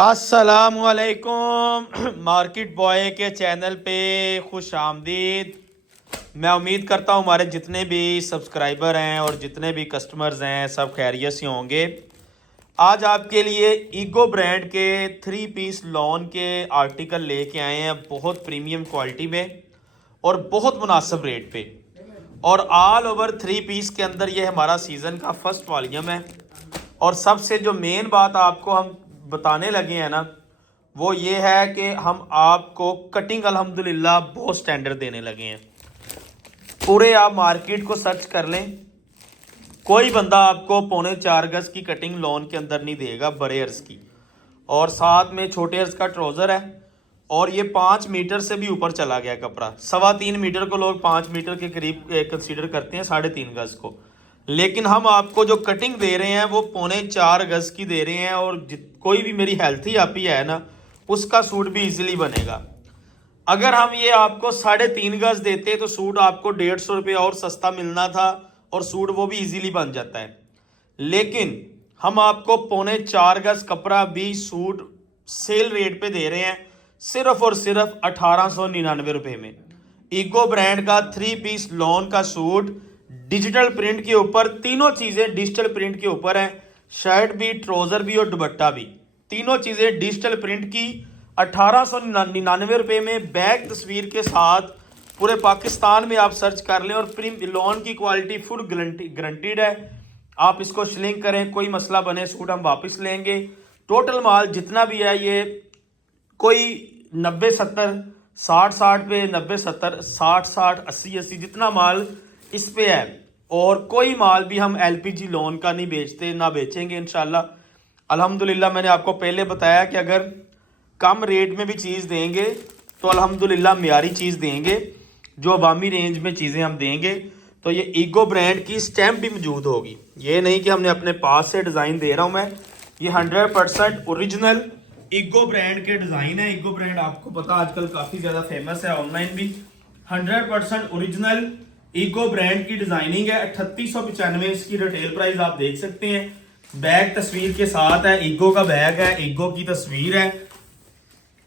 अस्सलामुअलैकुम market boy के channel पे खुश आमदीद। मैं उम्मीद करता हूँ हमारे जितने भी सब्सक्राइबर हैं और जितने भी कस्टमर्स हैं सब खैरियत से होंगे। आज आपके लिए ईगो ब्रांड के 3 पीस लॉन के आर्टिकल लेके आए हैं, बहुत प्रीमियम क्वालिटी में और बहुत मुनासिब रेट पे। और ऑल ओवर 3 पीस के अंदर ये हमारा सीज़न का फर्स्ट वॉल्यूम है। और सबसे जो मेन बात आपको हम बताने लगे हैं ना, वो ये है कि हम आपको कटिंग अल्हम्दुलिल्लाह बहुत स्टैंडर्ड देने लगे हैं। पूरे आप मार्केट को सर्च कर लें, कोई बंदा आपको 4.25 गज की कटिंग लॉन के अंदर नहीं देगा बड़े अर्ज की। और साथ में छोटे अर्ज का ट्राउज़र है और ये 5 मीटर से भी ऊपर चला गया कपड़ा। 3.25 मीटर को लोग 5 मीटर के करीब कंसीडर करते हैं, 3.5 गज को। लेकिन हम आपको जो कटिंग दे रहे हैं वो 4.25 गज की दे रहे हैं। और कोई भी मेरी हेल्थी आपी है ना, उसका सूट भी इजीली बनेगा। अगर हम ये आपको 3.5 गज देते तो सूट आपको 150 रुपये और सस्ता मिलना था और सूट वो भी इजीली बन जाता है। लेकिन हम आपको 4.25 गज कपड़ा भी सूट सेल रेट पे दे रहे हैं, सिर्फ और सिर्फ 1899 रुपये में। ईगो ब्रांड का 3 पीस लॉन का सूट डिजिटल प्रिंट के ऊपर, तीनों चीजें डिजिटल प्रिंट के ऊपर हैं। शर्ट भी, ट्राउजर भी और दुपट्टा भी, तीनों चीजें डिजिटल प्रिंट की 1899 रुपये में बैक तस्वीर के साथ। पूरे पाकिस्तान में आप सर्च कर लें और लॉन की क्वालिटी फुल गारंटीड है। आप इसको श्लिंक करें, कोई मसला बने सूट हम वापस लेंगे। टोटल माल जितना भी है ये कोई 90-70, 60-60 पे, 90-70, 60-60, 80-80 जितना माल इस पे है। और कोई माल भी हम एलपीजी लोन का नहीं बेचते, ना बेचेंगे इंशाल्लाह। अल्हम्दुलिल्लाह मैंने आपको पहले बताया कि अगर कम रेट में भी चीज़ देंगे तो अल्हम्दुलिल्लाह मियारी चीज़ देंगे, जो अवामी रेंज में चीज़ें हम देंगे। तो ये ईगो ब्रांड की स्टैम्प भी मौजूद होगी। ये नहीं कि हमने अपने पास से डिज़ाइन दे रहा हूँ मैं, ये 100% ओरिजिनल ईगो ब्रांड के डिज़ाइन है। ईगो ब्रांड आपको पता आजकल काफ़ी ज़्यादा फेमस है, ऑनलाइन भी। 100% ओरिजिनल ईगो ब्रांड की डिजाइनिंग है। 3895 इसकी रिटेल प्राइस आप देख सकते हैं। बैग तस्वीर के साथ है, ईगो का बैग है, ईगो की तस्वीर है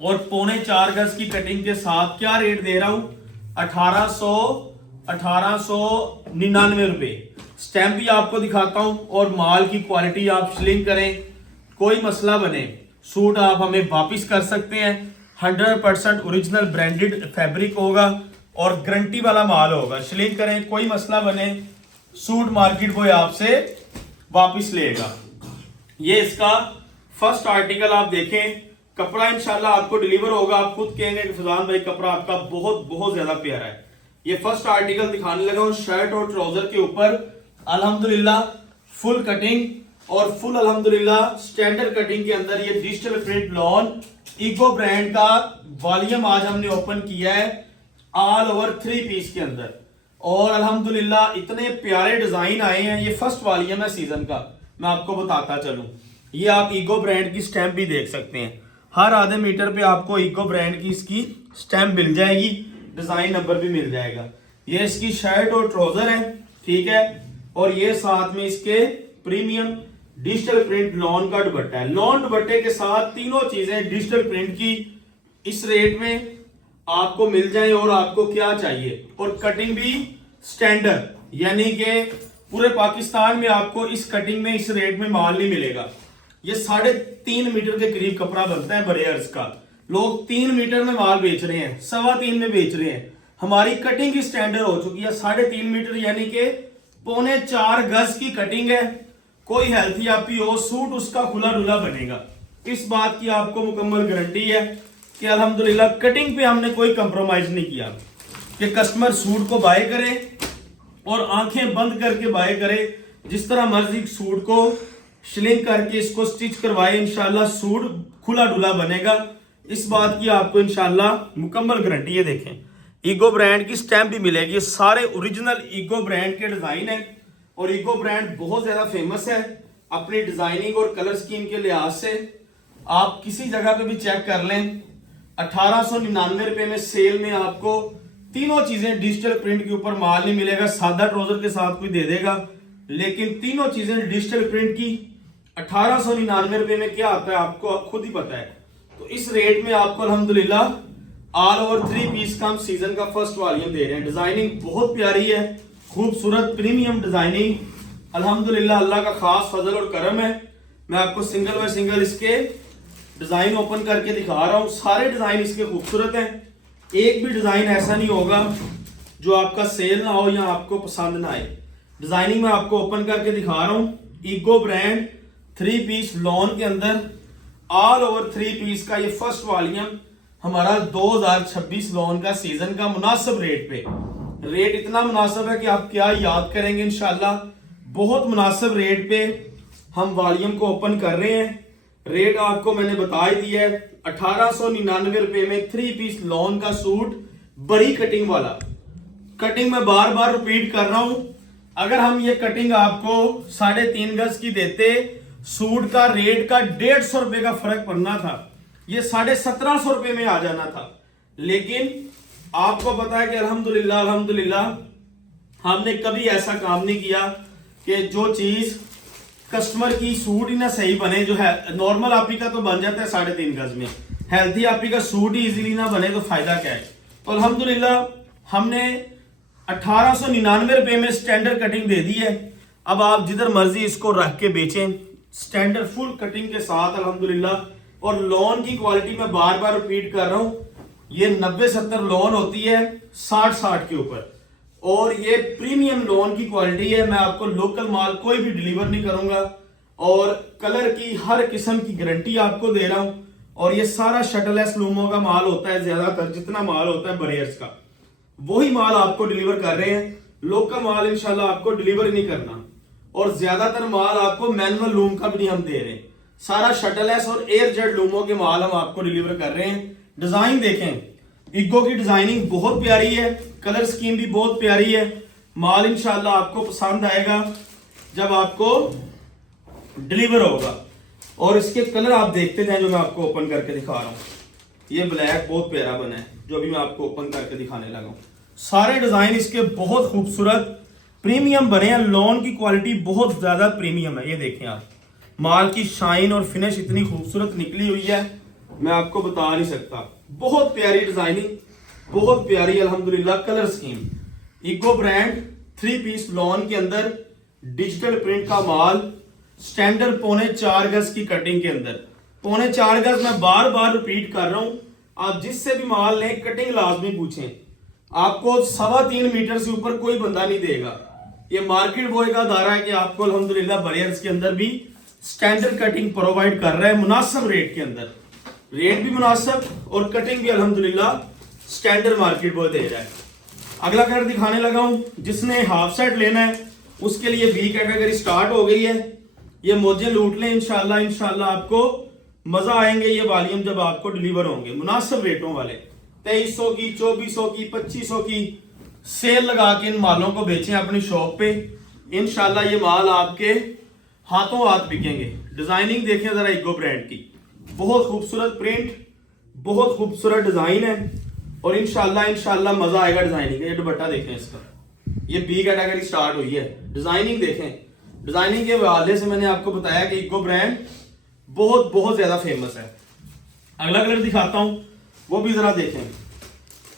और 4.25 गज की कटिंग के साथ क्या रेट दे रहा हूं, 1899 रुपए। स्टैम्प भी आपको दिखाता हूं और माल की क्वालिटी आप श्लिंक करें, कोई मसला बने सूट आप हमें वापिस कर सकते हैं। 100% ओरिजिनल ब्रांडेड फैब्रिक होगा और गारंटी वाला माल होगा। श्लिंक करें, कोई मसला बने सूट मार्केट बॉय आपसे वापस लेगा। ये इसका फर्स्ट आर्टिकल आप देखें, कपड़ा इंशाल्लाह आपको डिलीवर होगा। आप खुद कहेंगे कि फैजान भाई कपड़ा आपका बहुत बहुत ज्यादा प्यारा है। ये फर्स्ट आर्टिकल दिखाने लगा हूं, शर्ट और ट्राउजर के ऊपर अल्हम्दुलिल्लाह फुल कटिंग और फुल अल्हम्दुलिल्लाह स्टैंडर्ड कटिंग के अंदर ये digital print lawn ego brand का वॉल्यूम आज हमने ओपन किया है ऑल ओवर 3 पीस के अंदर। और अल्हम्दुलिल्लाह इतने प्यारे डिजाइन आए हैं। ये फर्स्ट वॉल्यूम है सीजन का, मैं आपको बताता चलूं। ये आप ईगो ब्रांड की स्टैंप भी देख सकते हैं, हर आधे मीटर पे आपको ईगो ब्रांड की इसकी स्टैंप मिल जाएगी, डिजाइन नंबर भी मिल जाएगा। ये इसकी शर्ट और ट्राउजर है, ठीक है। और ये साथ में इसके प्रीमियम डिजिटल प्रिंट लॉन का दुपट्टा है। लॉन दुपट्टे के साथ तीनों चीजें डिजिटल प्रिंट की इस रेट में आपको मिल जाए। और आपको क्या चाहिए, और कटिंग भी स्टैंडर्ड, यानी कि पूरे पाकिस्तान में आपको इस कटिंग में इस रेट में माल नहीं मिलेगा। ये 3.5 मीटर के करीब कपड़ा बनता है बड़े अर्ज का। लोग 3 मीटर में माल बेच रहे हैं, 3.25 में बेच रहे हैं। हमारी कटिंग की स्टैंडर्ड हो चुकी है 3.5 मीटर, यानी कि 4.25 गज की कटिंग है। कोई हेल्थी आपी हो सूट उसका खुला डुला बनेगा, इस बात की आपको मुकम्मल गारंटी है कि अल्हम्दुलिल्लाह कटिंग पे हमने कोई कंप्रोमाइज नहीं किया कि कस्टमर सूट को बाय करे और आंखें बंद करके बाय करे। जिस तरह मर्जी सूट को श्लिंक करके इसको स्टिच करवाए, इंशाल्लाह सूट खुला डुला बनेगा। इस बात की आपको इंशाल्लाह मुकम्मल गारंटी है। देखें, ईगो ब्रांड की स्टैंप भी मिलेगी। सारे ओरिजिनल ईगो ब्रांड के डिजाइन है और ईगो ब्रांड बहुत ज्यादा फेमस है अपनी डिजाइनिंग और कलर स्कीम के लिहाज से। आप किसी जगह पे भी चेक कर लें, 1899 रुपए में सेल में आपको तीनों चीजें डिजिटल प्रिंट के ऊपर माल नहीं मिलेगा। सादा ट्राउजर के साथ कोई दे देगा, लेकिन तीनों चीजें डिजिटल प्रिंट की 1899 में क्या आता है आपको अब खुद ही पता है। तो इस रेट में आपको अल्हम्दुलिल्लाह ऑल ओवर 3 पीस का हम सीजन का फर्स्ट वॉल्यूम दे रहे हैं। डिजाइनिंग बहुत प्यारी है, खूबसूरत प्रीमियम डिजाइनिंग, अल्हम्दुलिल्लाह अल्लाह का खास फजल और करम है। मैं आपको सिंगल बाय सिंगल इसके डिजाइन ओपन करके दिखा रहा हूँ। सारे डिजाइन इसके खूबसूरत हैं, एक भी डिजाइन ऐसा नहीं होगा जो आपका सेल ना हो या आपको पसंद ना आए। डिजाइनिंग में आपको ओपन करके दिखा रहा हूँ। ईगो ब्रांड 3 पीस लॉन के अंदर ऑल ओवर 3 पीस का ये फर्स्ट वॉल्यूम हमारा 2026 लॉन का सीजन का मुनासिब रेट पे। रेट इतना मुनासिब है कि आप क्या याद करेंगे इंशाल्लाह। बहुत मुनासिब रेट पे हम वॉल्यूम को ओपन कर रहे हैं। रेट आपको मैंने बता ही दिया है, 1899 रुपए में 3 पीस लॉन का सूट, बड़ी कटिंग वाला। कटिंग में बार बार रिपीट कर रहा हूं, अगर हम ये कटिंग आपको 3.5 गज की देते, सूट का रेट का 150 रुपए का फर्क पड़ना था, ये 1750 रुपए में आ जाना था। लेकिन आपको पता है कि अल्हम्दुलिल्लाह अल्हम्दुलिल्लाह हमने कभी ऐसा काम नहीं किया कि जो चीज कस्टमर की सूट ही ना सही बने, जो है नॉर्मल आपी का तो बन जाता है 3.5 गज में, हेल्थी आपी का सूट ही इजीली ना बने तो फायदा क्या है। तो अल्हम्दुलिल्लाह हमने 1899 रुपए में स्टैंडर्ड कटिंग दे दी है। अब आप जिधर मर्जी इसको रख के बेचें, स्टैंडर्ड फुल कटिंग के साथ अल्हम्दुलिल्लाह। और लोन की क्वालिटी में बार बार रिपीट कर रहा हूं, ये 90-70 लोन होती है 60-60 के ऊपर, और ये प्रीमियम लोन की क्वालिटी है। मैं आपको लोकल माल कोई भी डिलीवर नहीं करूंगा, और कलर की हर किस्म की गारंटी आपको दे रहा हूं। और ये सारा शटललेस लूमो का माल होता है, ज्यादातर जितना माल होता है बरेयर्स का वही माल आपको डिलीवर कर रहे हैं। लोकल माल इंशाल्लाह आपको डिलीवर ही नहीं करना, और ज्यादातर माल आपको मैनुअल लूम का भी नहीं हम दे रहे, सारा शटललेस और एयर जेट लूमो के माल हम आपको डिलीवर कर रहे हैं। डिजाइन देखें, इग्गो की डिजाइनिंग बहुत प्यारी है, कलर स्कीम भी बहुत प्यारी है। माल इंशाल्लाह आपको पसंद आएगा जब आपको डिलीवर होगा। और इसके कलर आप देखते जाएं जो मैं आपको ओपन करके दिखा रहा हूं। ये ब्लैक बहुत प्यारा बना है जो अभी मैं आपको ओपन करके दिखाने लगा हूं। सारे डिजाइन इसके बहुत खूबसूरत प्रीमियम बने हैं, लोन की क्वालिटी बहुत ज्यादा प्रीमियम है। ये देखें आप, माल की शाइन और फिनिश इतनी खूबसूरत निकली हुई है, मैं आपको बता नहीं सकता। बहुत प्यारी डिजाइनिंग, बहुत प्यारी अल्हम्दुलिल्लाह colour scheme. Ego brand 3 piece lawn के अंदर डिजिटल प्रिंट का माल, स्टैंडर्ड 4.25 गज की कटिंग के अंदर। 4.25 गज मैं बार बार रिपीट कर रहा हूं, आप जिससे भी माल लें कटिंग लाजमी पूछें, आपको 3.25 मीटर से ऊपर कोई बंदा नहीं देगा। ये मार्केट बॉय का दायरा है कि आपको अल्हम्दुलिल्लाह बरेयर्स के अंदर भी स्टैंडर्ड कटिंग प्रोवाइड कर रहा है मुनासिब रेट के अंदर। रेट भी मुनासिब और कटिंग भी अल्हम्दुलिल्लाह स्टैंडर्ड मार्केट बॉय दे रहा है। अगला कलर दिखाने लगा हूं, जिसने हाफ सेट लेना है उसके लिए बी कैटेगरी स्टार्ट हो गई है। ये मौजे लूट लें इंशाल्लाह, इंशाल्लाह आपको मजा आएंगे ये वॉल्यूम जब आपको डिलीवर होंगे मुनासिब रेटों वाले। 2300 की, 2400 की, 2500 की सेल लगा के इन मालों को बेचें अपनी शॉप पे, इंशाल्लाह ये माल आपके हाथों हाथ बिकेंगे। डिजाइनिंग देखें जरा ईगो ब्रांड की, बहुत खूबसूरत प्रिंट, बहुत खूबसूरत डिजाइन है, और इंशाल्लाह इंशाल्लाह मजा आएगा डिजाइनिंग। ये दुपट्टा देखें इसका, ये बी कैटेगरी स्टार्ट हुई है। डिजाइनिंग देखें, डिजाइनिंग के हवाले से मैंने आपको बताया कि ईगो ब्रांड बहुत बहुत ज्यादा फेमस है। अगला कलर दिखाता हूं, वो भी जरा देखें,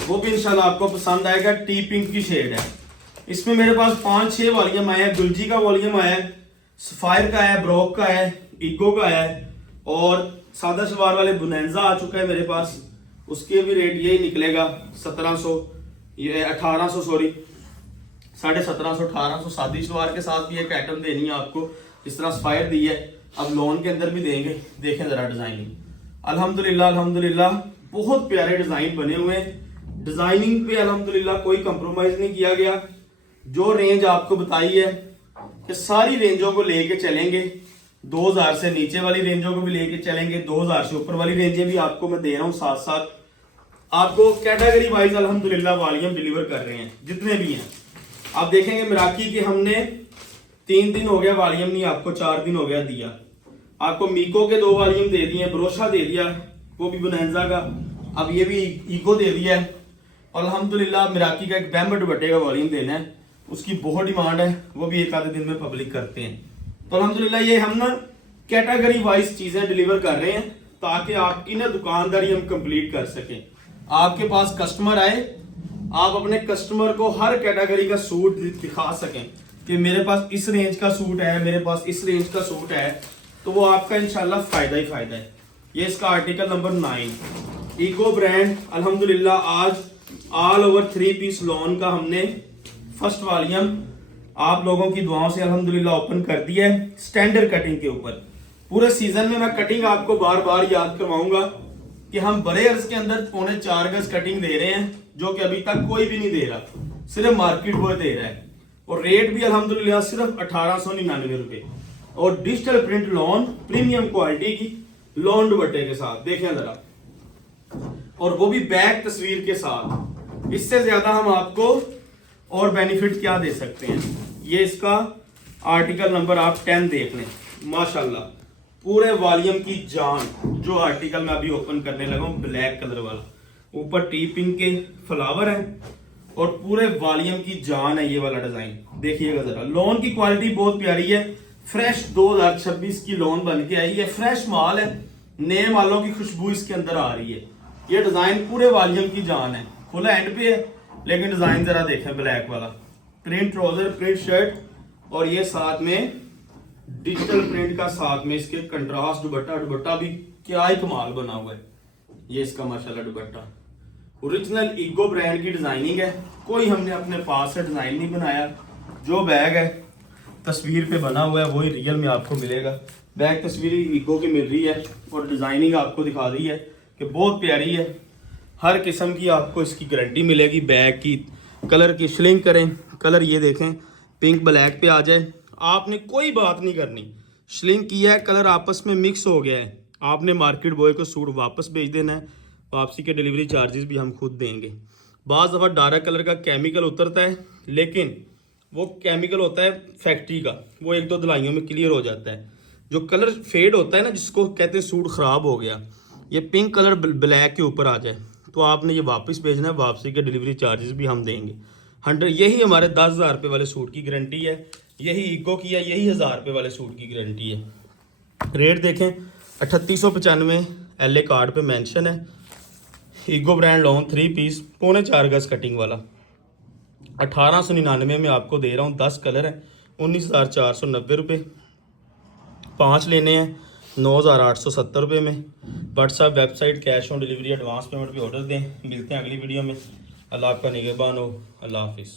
वो भी इंशाल्लाह आपको पसंद आएगा। टी पिंक की शेड है, इसमें मेरे पास 5-6 वॉल्यूम आया है। गुलजी का वॉल्यूम आया है, सफायर का है, ब्रोक का है, ईगो का है, और सादा सलवार वाले बुनैंजा आ चुका है मेरे पास, उसके भी रेट यही निकलेगा 1700, ये 1800 सॉरी 1750 1800। सादी सलवार के साथ भी एक आइटम देनी है आपको, जिस तरह सफायर दी है अब लोन के अंदर भी देंगे। देखें जरा डिजाइनिंग, अल्हम्दुलिल्लाह अल्हम्दुलिल्लाह बहुत प्यारे डिजाइन बने हुए हैं। डिजाइनिंग पे अल्हम्दुलिल्लाह कोई कंप्रोमाइज नहीं किया गया। जो रेंज आपको बताई है कि सारी रेंजों को लेके चलेंगे, 2000 से नीचे वाली रेंजों को भी लेके चलेंगे, 2000 से ऊपर वाली रेंजें भी आपको मैं दे रहा हूँ। साथ साथ आपको कैटेगरी वाइज अल्हम्दुलिल्लाह वॉल्यूम डिलीवर कर रहे हैं जितने भी हैं। आप देखेंगे मिराकी के हमने 3 दिन हो गया वॉल्यूम नहीं, आपको 4 दिन हो गया दिया। आपको मीको के 2 वॉल्यूम दे दिए, ब्रोशा दे दिया, वो भी बुनैंजा का, अब ये भी ईगो दे दिया है। और अल्हम्दुलिल्लाह मिराकी का एक बैम्बर दुपट्टे का वॉल्यूम देना है, उसकी बहुत डिमांड है, वो भी एक आधे दिन में पब्लिक करते हैं। तो अल्हम्दुलिल्लाह ये हम ना कैटेगरी वाइज चीजें डिलीवर कर रहे हैं ताकि आपकी ना दुकानदारी हम कंप्लीट कर सकें। आपके पास कस्टमर आए, आप अपने कस्टमर को हर कैटेगरी का सूट दिखा सकें कि मेरे पास इस रेंज का सूट है, मेरे पास इस रेंज का सूट है, तो वो आपका इंशाल्लाह फायदा ही फायदा है। ये इसका आर्टिकल नंबर 9 ईगो ब्रांड। अल्हम्दुलिल्लाह आज ऑल ओवर 3 पीस लॉन का हमने फर्स्ट वॉल्यूम आप लोगों की दुआओं से अल्हम्दुलिल्लाह ओपन कर दिया है स्टैंडर्ड कटिंग के ऊपर। पूरे सीजन में मैं कटिंग आपको बार बार याद करवाऊंगा कि हम बड़े अर्ज के अंदर 3.25 गज कटिंग दे रहे हैं, जो कि अभी तक कोई भी नहीं दे रहा, सिर्फ मार्केट बॉय दे रहा है। और रेट भी अल्हम्दुलिल्लाह सिर्फ 1899 रुपए। और digital print lawn premium quality की लॉन दुपट्टे के साथ देखें जरा, और वो भी बैक तस्वीर के साथ। इससे ज्यादा हम आपको और बेनिफिट क्या दे सकते हैं। ये इसका आर्टिकल नंबर आप 10 देख लें। माशाल्लाह पूरे वॉल्यूम की जान, जो आर्टिकल मैं अभी ओपन करने लगा हूँ ब्लैक कलर वाला, ऊपर टी पिंक के फ्लावर है और पूरे वॉल्यूम की जान है ये वाला डिजाइन। देखिएगा जरा, लॉन की क्वालिटी बहुत प्यारी है। फ्रेश 2026 की लॉन बन के आई है, फ्रेश माल है, नए मालों की खुशबू इसके अंदर आ रही है। ये डिजाइन पूरे वॉल्यूम की जान है, खुला एंड पे है, लेकिन डिजाइन जरा देखें ब्लैक वाला, प्रिंट ट्राउजर, प्रिंट शर्ट, और ये साथ में डिजिटल प्रिंट का साथ में इसके कंट्रास्ट दुपट्टा। दुपट्टा भी क्या ही कमाल बना हुआ है। ये इसका माशाल्लाह दुपट्टा ओरिजिनल ईगो ब्रांड की डिजाइनिंग है, कोई हमने अपने पास से डिजाइन नहीं बनाया। जो बैग है तस्वीर पे बना हुआ है वही रियल में आपको मिलेगा। बैग तस्वीर ईगो की मिल रही है और डिजाइनिंग आपको दिखा दी है कि बहुत प्यारी है। हर किस्म की आपको इसकी गारंटी मिलेगी। बैग की कलर की श्लिंक करें, कलर ये देखें पिंक ब्लैक पे आ जाए, आपने कोई बात नहीं करनी। श्लिंक किया है, कलर आपस में मिक्स हो गया है, आपने मार्केट बॉय को सूट वापस भेज देना है। वापसी के डिलीवरी चार्जेस भी हम खुद देंगे। बाज़ दफ़ा डार्क कलर का केमिकल उतरता है, लेकिन वो केमिकल होता है फैक्ट्री का, वो 1-2 धुलाइयों में क्लियर हो जाता है। जो कलर फेड होता है ना, जिसको कहते हैं सूट ख़राब हो गया, ये पिंक कलर ब्लैक के ऊपर आ जाए तो आपने ये वापस भेजना है। वापसी के डिलीवरी चार्जेस भी हम देंगे 100। यही हमारे 10,000 रुपये वाले सूट की गारंटी है, यही ईगो की है, यही 1000 रुपये वाले सूट की गारंटी है। रेट देखें 3895 LA कार्ड पे मेंशन है। ईगो ब्रांड लॉन 3 पीस 4.25 गज कटिंग वाला 1899 में आपको दे रहा हूँ। 10 कलर है, 19,490 रुपये। 5 लेने हैं 9,870 रुपये में। WhatsApp, website, cash on delivery, advance payment पे ऑर्डर दें। मिलते हैं अगली वीडियो में। अल्लाह आपका निगहबान हो। अल्लाह हाफिज़।